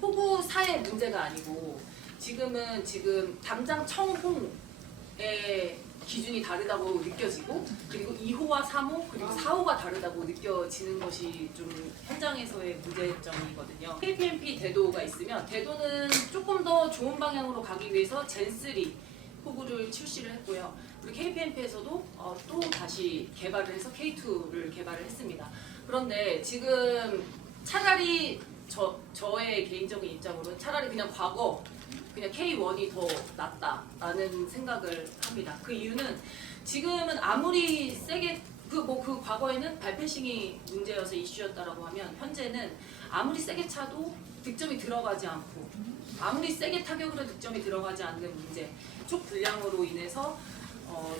호구 사의 문제가 아니고 지금 당장 청홍의 기준이 다르다고 느껴지고, 그리고 2호와 3호 그리고 4호가 다르다고 느껴지는 것이 좀 현장에서의 문제점이거든요. KPMP 대도가 있으면 대도는 조금 더 좋은 방향으로 가기 위해서 젠3 호구를 출시를 했고요. 그리고 KPMP에서도 또 다시 개발을 해서 K2를 개발을 했습니다. 그런데 지금 차라리 저의 개인적인 입장으로는 차라리 그냥 과거 그냥 K1이 더 낫다라는 생각을 합니다. 그 이유는 지금은 아무리 세게 그 과거에는 발패싱이 문제여서 이슈였다라고 하면, 현재는 아무리 세게 차도 득점이 들어가지 않고, 아무리 세게 타격으로 득점이 들어가지 않는 문제, 촉 불량으로 인해서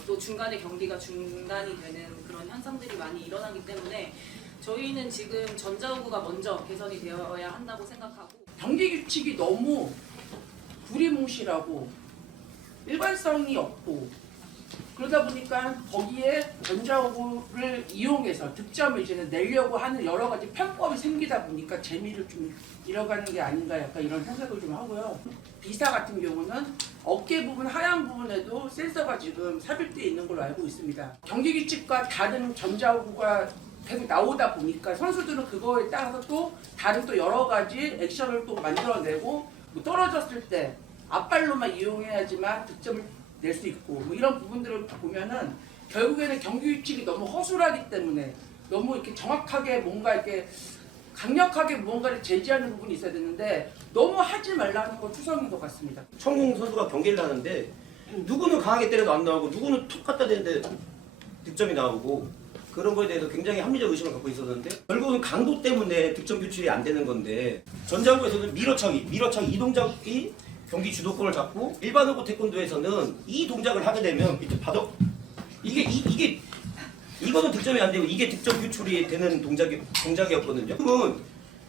또 중간에 경기가 중단이 되는 그런 현상들이 많이 일어나기 때문에 저희는 지금 전자호구가 먼저 개선이 되어야 한다고 생각하고, 경기 규칙이 너무 두리뭉실하고 일관성이 없고, 그러다 보니까 거기에 전자호구를 이용해서 득점을 이제는 내려고 하는 여러 가지 편법이 생기다 보니까 재미를 좀 잃어가는 게 아닌가, 약간 이런 생각을 좀 하고요. 비사 같은 경우는 어깨 부분, 하얀 부분에도 센서가 지금 삽입되어 있는 걸로 알고 있습니다. 경기 규칙과 다른 전자호구가 계속 나오다 보니까 선수들은 그거에 따라서 또 다른 또 여러 가지 액션을 또 만들어내고, 뭐 떨어졌을 때 앞발로만 이용해야지만 득점을 낼 수 있고, 뭐 이런 부분들을 보면은 결국에는 경기 규칙이 너무 허술하기 때문에 너무 이렇게 정확하게 뭔가 이렇게 강력하게 무언가를 제지하는 부분이 있어야 되는데 너무 하지 말라는 건 투성인 것 같습니다. 청홍 선수가 경기를 하는데 누구는 강하게 때려도 안 나오고 누구는 툭 갖다 대는데 득점이 나오고, 그런 거에 대해서 굉장히 합리적 의심을 갖고 있었는데 결국은 강도 때문에 득점 규칙이 안 되는 건데, 전자호구에서는 밀어차기 이 동작이 경기 주도권을 잡고, 일반 호구 태권도에서는 이 동작을 하게 되면 이제 바닥 이거는 득점이 안 되고 이게 득점 규출이 되는 동작이었거든요. 그러면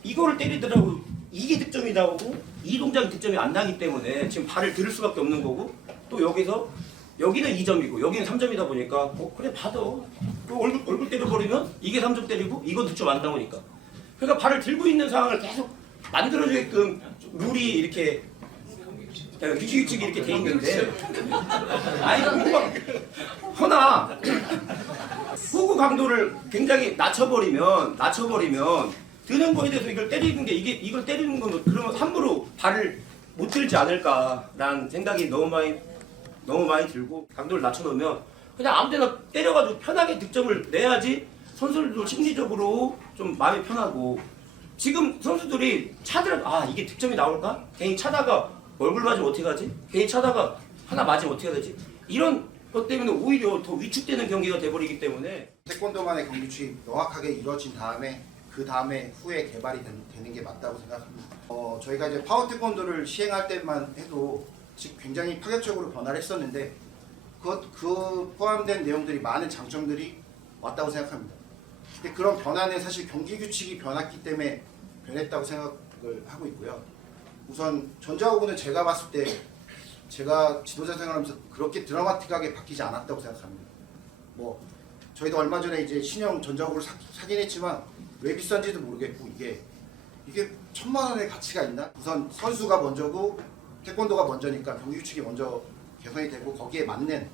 이거를 때리더라도 이게 득점이 나오고 이 동작이 득점이 안 나기 때문에 지금 발을 들을 수밖에 없는 거고, 또 여기는 2점이고 여기는 3점이다 보니까 그래 받아. 또 얼굴 때려버리면 이게 3점 때리고 이거 득점 안 나오니까. 그러니까 발을 들고 있는 상황을 계속 만들어주게끔 룰이 이렇게 규칙이 이렇게 돼 있는데, 아니 허나 호구 강도를 굉장히 낮춰버리면 드는 거에 대해서 이걸 때리는 게 이걸 때리는 거면 그러면 함부로 발을 못 들지 않을까라는 생각이 너무 많이 들고, 강도를 낮춰놓으면 그냥 아무데나 때려가지고 편하게 득점을 내야지 선수들도 심리적으로 좀 마음이 편하고, 지금 선수들이 차더라도 이게 득점이 나올까? 괜히 차다가 얼굴 맞으면 어떻게 하지? 괜히 차다가 하나 맞으면 어떻게 해야 되지? 이런 것 때문에 오히려 더 위축되는 경기가 돼버리기 때문에, 태권도만의 경기 규칙이 명확하게 이루어진 다음에 후에 개발이 되는 게 맞다고 생각합니다. 저희가 이제 파워 태권도를 시행할 때만 해도 굉장히 파격적으로 변화를 했었는데 그 포함된 내용들이 많은 장점들이 왔다고 생각합니다. 근데 그런 변화는 사실 경기 규칙이 변했기 때문에 변했다고 생각을 하고 있고요. 우선 전자호구는 제가 봤을 때 제가 지도자 생활하면서 그렇게 드라마틱하게 바뀌지 않았다고 생각합니다. 뭐 저희도 얼마 전에 이제 신형 전자호구를 사긴 했지만 왜 비싼지도 모르겠고, 이게 1,000만 원의 가치가 있나? 우선 선수가 먼저고 태권도가 먼저니까 경기 규칙이 먼저 개선이 되고, 거기에 맞는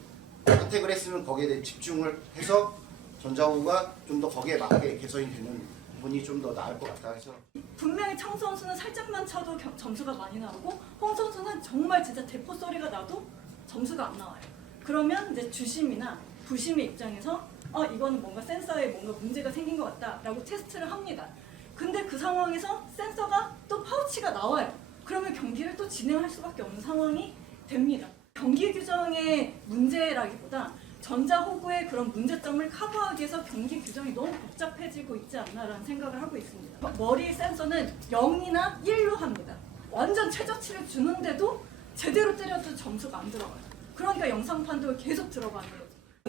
선택을 했으면 거기에 대해 집중을 해서 전자호구가 좀 더 거기에 맞게 개선이 되는 부분이 좀 더 나을 것 같다 해서. 분명히 청 선수는 살짝만 쳐도 점수가 많이 나오고, 홍 선수는 정말 진짜 대포 소리가 나도 점수가 안 나와요. 그러면 이제 주심이나 부심의 입장에서 이거는 뭔가 센서에 뭔가 문제가 생긴 것 같다라고 테스트를 합니다. 근데 그 상황에서 센서가 또 파우치가 나와요. 그러면 경기를 또 진행할 수밖에 없는 상황이 됩니다. 경기 규정의 문제라기보다 전자호구의 그런 문제점을 커버하기 위해서 경기 규정이 너무 복잡해지고 있지 않나라는 생각을 하고 있습니다. 머리 센서는 0이나 1로 합니다. 완전 최저치를 주는데도 제대로 때려도 점수가 안 들어가요. 그러니까 영상 판독이 계속 들어가는 거죠.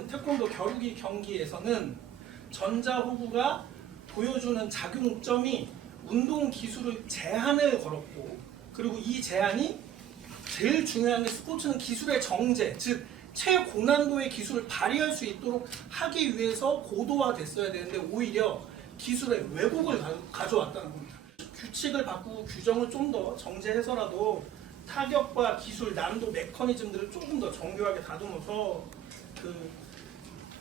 태권도 겨루기 경기에서는 전자호구가 보여주는 작용점이 운동 기술의 제한을 걸었고, 그리고 이 제한이 제일 중요한 게 스포츠는 기술의 정제, 즉 최고난도의 기술을 발휘할 수 있도록 하기 위해서 고도화됐어야 되는데 오히려 기술의 왜곡을 가져왔다는 겁니다. 규칙을 바꾸고 규정을 좀 더 정제해서라도 타격과 기술, 난도, 메커니즘들을 조금 더 정교하게 다듬어서 그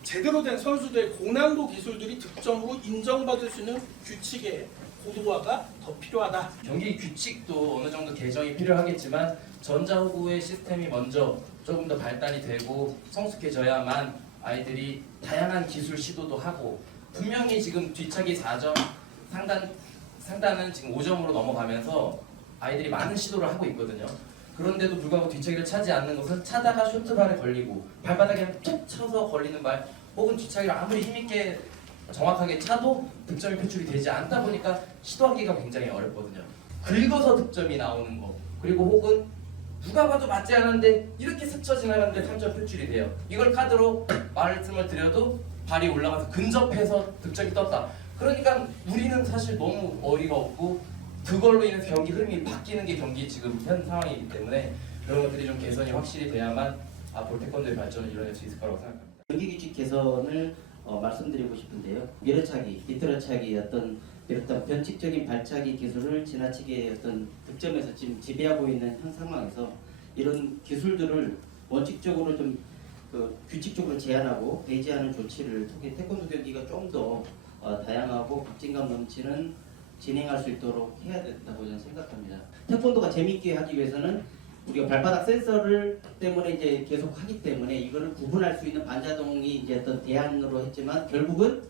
제대로 된 선수들의 고난도 기술들이 득점으로 인정받을 수 있는 규칙의 고도화가 더 필요하다. 경기 규칙도 어느 정도 개정이 필요하겠지만 전자호구의 시스템이 먼저 조금 더 발달이 되고 성숙해져야만 아이들이 다양한 기술 시도도 하고 분명히 지금 뒤차기 4점 상단은 지금 5점으로 넘어가면서 아이들이 많은 시도를 하고 있거든요. 그런데도 불구하고 뒤차기를 차지 않는 것은 차다가 쇼트발에 걸리고 발바닥에 툭 쳐서 걸리는 발 혹은 뒤차기를 아무리 힘있게 정확하게 차도 득점이 표출이 되지 않다 보니까 시도하기가 굉장히 어렵거든요. 긁어서 득점이 나오는 거 그리고 혹은 누가 봐도 맞지 않았는데 이렇게 스쳐 지나갔는데 3점 표출이 돼요. 이걸 카드로 말씀을 드려도 발이 올라가서 근접해서 득점이 떴다. 그러니까 우리는 사실 너무 어이가 없고 그걸로 인해서 경기 흐름이 바뀌는 게 경기 지금 현 상황이기 때문에 그런 것들이 좀 개선이 확실히 돼야만 앞으로 태권도의 발전을 이뤄낼 수 있을 거라고 생각합니다. 경기 규칙 개선을 말씀드리고 싶은데요. 밀어차기, 비틀어차기 이런 변칙적인 발차기 기술을 지나치게 득점에서 지금 지배하고 있는 현 상황에서 이런 기술들을 원칙적으로 좀 규칙적으로 제한하고 배제하는 조치를 통해 태권도 경기가 좀 더 다양하고 박진감 넘치는 진행할 수 있도록 해야 된다고 저는 생각합니다. 태권도가 재밌게 하기 위해서는 우리가 발바닥 센서를 때문에 이제 계속 하기 때문에 이거를 구분할 수 있는 반자동이 이제 어떤 대안으로 했지만 결국은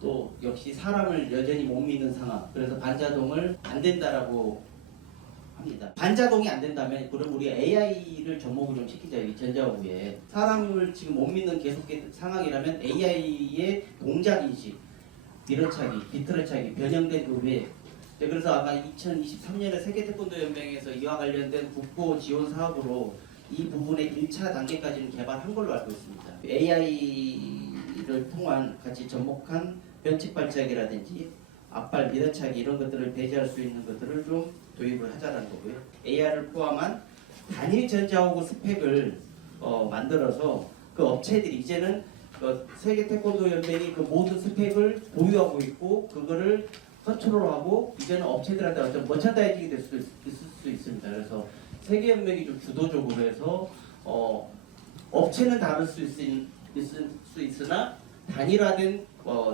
또 역시 사람을 여전히 못 믿는 상황. 그래서 반자동을 안 된다라고 합니다. 반자동이 안 된다면 그럼 우리가 AI를 접목을 좀 시키자. 이 전자호구에 사람을 지금 못 믿는 계속된 상황이라면 AI의 동작 인식, 밀어차기, 비틀어차기, 변형된 그 외. 그래서 아마 2023년에 세계태권도연맹에서 이와 관련된 국고 지원 사업으로 이 부분의 1차 단계까지는 개발한 걸로 알고 있습니다. AI를 통한 같이 접목한 변칙 발차기라든지 앞발 밀어차기 이런 것들을 배제할 수 있는 것들을 좀 도입을 하자는 거고요. AI를 포함한 단일 전자호구 스펙을 만들어서 그 업체들이 이제는 세계 태권도 연맹이 그 모든 스펙을 보유하고 있고 그거를 컨트롤하고 이제는 업체들한테 어떤 머천다이징이 될 수도 있을 수 있습니다. 그래서 세계 연맹이 좀 주도적으로 해서 업체는 다를 수 있으나 단일화된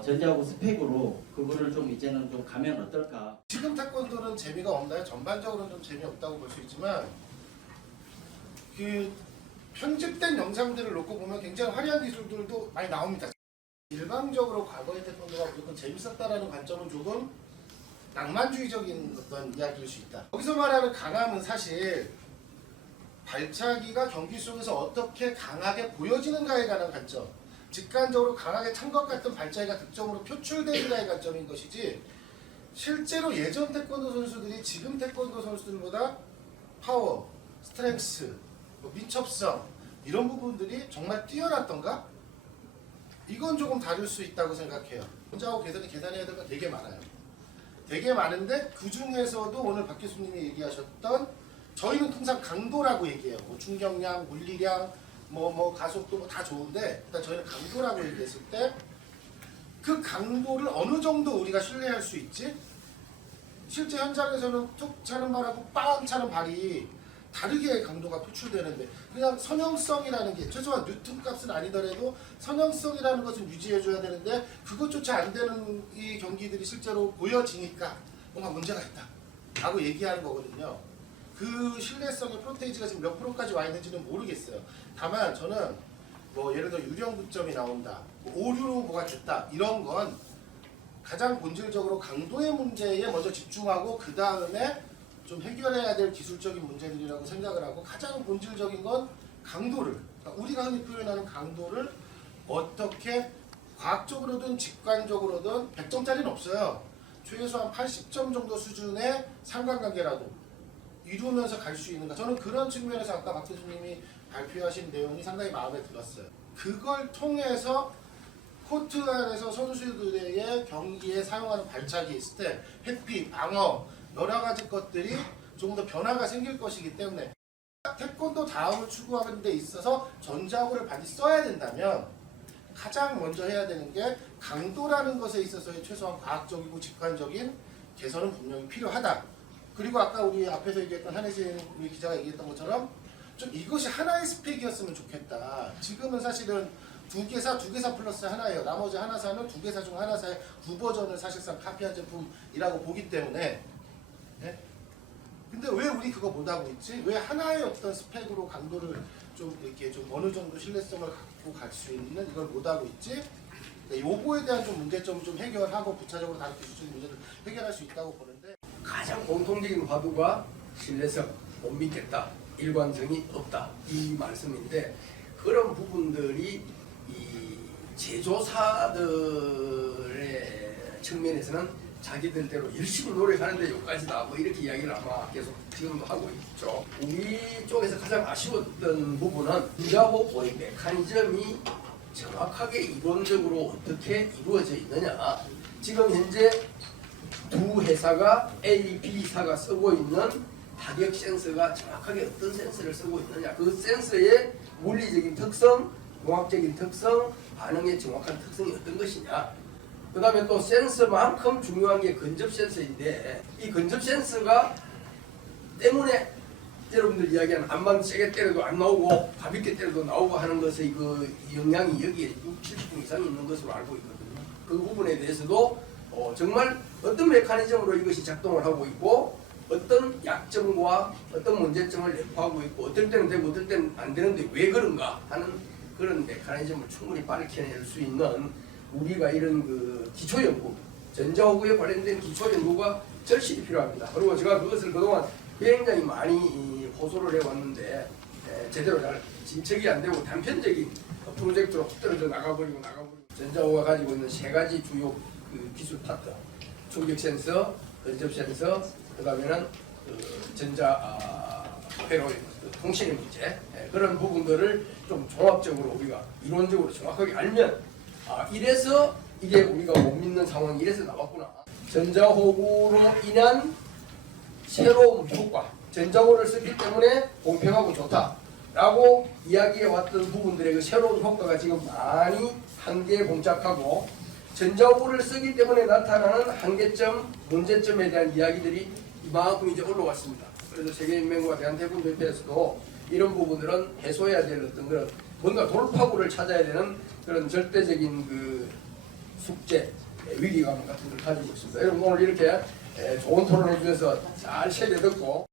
전자호구 스펙으로 그거를 좀 이제는 좀 가면 어떨까? 지금 태권도는 재미가 없나요? 전반적으로는 좀 재미없다고 볼 수 있지만 그 편집된 영상들을 놓고 보면 굉장히 화려한 기술들도 많이 나옵니다. 일방적으로 과거의 태권도가 무조건 재밌었다라는 관점은 조금 낭만주의적인 어떤 이야기일 수 있다. 여기서 말하는 강함은 사실 발차기가 경기 속에서 어떻게 강하게 보여지는가에 관한 관점, 직관적으로 강하게 찬 것 같은 발차기가 득점으로 표출되는가의 관점인 것이지 실제로 예전 태권도 선수들이 지금 태권도 선수들보다 파워, 스트렝스, 민첩성 이런 부분들이 정말 뛰어났던가? 이건 조금 다를 수 있다고 생각해요. 전자호구 계산해야 될 건 되게 많아요. 되게 많은데 그 중에서도 오늘 박 교수님이 얘기하셨던 저희는 통상 강도라고 얘기해요. 뭐 충격량, 물리량, 뭐 가속도 뭐 다 좋은데 일단 저희는 강도라고 얘기했을 때 그 강도를 어느 정도 우리가 신뢰할 수 있지? 실제 현장에서는 툭 차는 발하고 빵 차는 발이 다르게 강도가 표출되는데 그냥 선형성이라는 게 최소한 뉴턴 값은 아니더라도 선형성이라는 것은 유지해줘야 되는데 그것조차 안 되는 이 경기들이 실제로 보여지니까 뭔가 문제가 있다 라고 얘기하는 거거든요. 그 신뢰성의 프로테이지가 지금 몇 프로까지 와 있는지는 모르겠어요. 다만 저는 뭐 예를 들어 유령 득점이 나온다, 뭐 오류로 뭐가 됐다 이런 건 가장 본질적으로 강도의 문제에 먼저 집중하고 그 다음에 좀 해결해야 될 기술적인 문제들이라고 생각을 하고 가장 본질적인 건 강도를, 그러니까 우리가 흔히 표현하는 강도를 어떻게 과학적으로든 직관적으로든 100점짜리는 없어요. 최소한 80점 정도 수준의 상관관계라도 이루면서 갈 수 있는가. 저는 그런 측면에서 아까 박 교수님이 발표하신 내용이 상당히 마음에 들었어요. 그걸 통해서 코트 안에서 선수들의 경기에 사용하는 발차기, 스텝, 회피, 방어 여러 가지 것들이 조금 더 변화가 생길 것이기 때문에 태권도 다음을 추구하는 데 있어서 전자호를 반드시 써야 된다면 가장 먼저 해야 되는 게 강도라는 것에 있어서의 최소한 과학적이고 직관적인 개선은 분명히 필요하다. 그리고 아까 우리 앞에서 얘기했던 한혜진 우리 기자가 얘기했던 것처럼 좀 이것이 하나의 스펙이었으면 좋겠다. 지금은 사실은 두 개사 플러스 하나예요. 나머지 하나사는 두 개사 중 하나사의 두 버전을 사실상 카피한 제품이라고 보기 때문에 네? 근데 왜 우리 그거 못하고 있지? 왜 하나의 어떤 스펙으로 강도를 좀 이렇게 좀 어느 정도 신뢰성을 갖고 갈 수 있는 이걸 못하고 있지? 요거에 대한 좀 문제점을 좀 해결하고 부차적으로 다른 기술적인 문제를 해결할 수 있다고 보는데 가장 공통적인 화두가 신뢰성, 못 믿겠다, 일관성이 없다 이 말씀인데 그런 부분들이 이 제조사들의 측면에서는 자기들대로 열심히 노력하는데 여기까지다 뭐 이렇게 이야기를 아마 계속 지금도 하고 있죠. 우리 쪽에서 가장 아쉬웠던 부분은 전자호보의 메커니즘이 정확하게 이론적으로 어떻게 이루어져 있느냐. 지금 현재 두 회사가 A, B사가 쓰고 있는 타격 센서가 정확하게 어떤 센서를 쓰고 있느냐. 그 센서의 물리적인 특성, 공학적인 특성, 반응의 정확한 특성이 어떤 것이냐. 그 다음에 또 센서만큼 중요한 게 근접 센서인데 이 근접 센서가 때문에 여러분들 이야기하는 안만 세게 때려도 안 나오고 가볍게 때려도 나오고 하는 것의 그 영향이 여기에 60% 이상이 있는 것으로 알고 있거든요. 그 부분에 대해서도 정말 어떤 메커니즘으로 이것이 작동을 하고 있고 어떤 약점과 어떤 문제점을 내포하고 있고 어떨 때는 되고 어떨 때는 안 되는데 왜 그런가 하는 그런 메커니즘을 충분히 밝혀낼 수 있는 우리가 이런 그 기초연구, 전자호구에 관련된 기초연구가 절실히 필요합니다. 그리고 제가 그것을 그동안 굉장히 많이 호소를 해왔는데 제대로 잘 진척이 안 되고 단편적인 프로젝트로 떨어져 나가버리고 전자호구가 가지고 있는 세 가지 주요 그 기술 파트, 충격 센서, 근접 센서, 그 다음에는 전자 회로의 통신의 문제 그런 부분들을 좀 종합적으로 우리가 이론적으로 정확하게 알면 이래서 이게 우리가 못 믿는 상황이 이래서 나왔구나. 전자호구로 인한 새로운 효과, 전자호를 쓰기 때문에 공평하고 좋다라고 이야기해왔던 부분들의 그 새로운 효과가 지금 많이 한계에 봉착하고 전자호를 쓰기 때문에 나타나는 한계점, 문제점에 대한 이야기들이 이만큼 이제 올라왔습니다. 그래서 세계인맹과 대한태권협회에서도 이런 부분들은 해소해야 될 어떤 그런 뭔가 돌파구를 찾아야 되는 그런 절대적인 그 숙제, 위기감 같은 걸 가지고 있습니다. 여러분 오늘 이렇게 좋은 토론해 주셔서 잘 새겨 듣고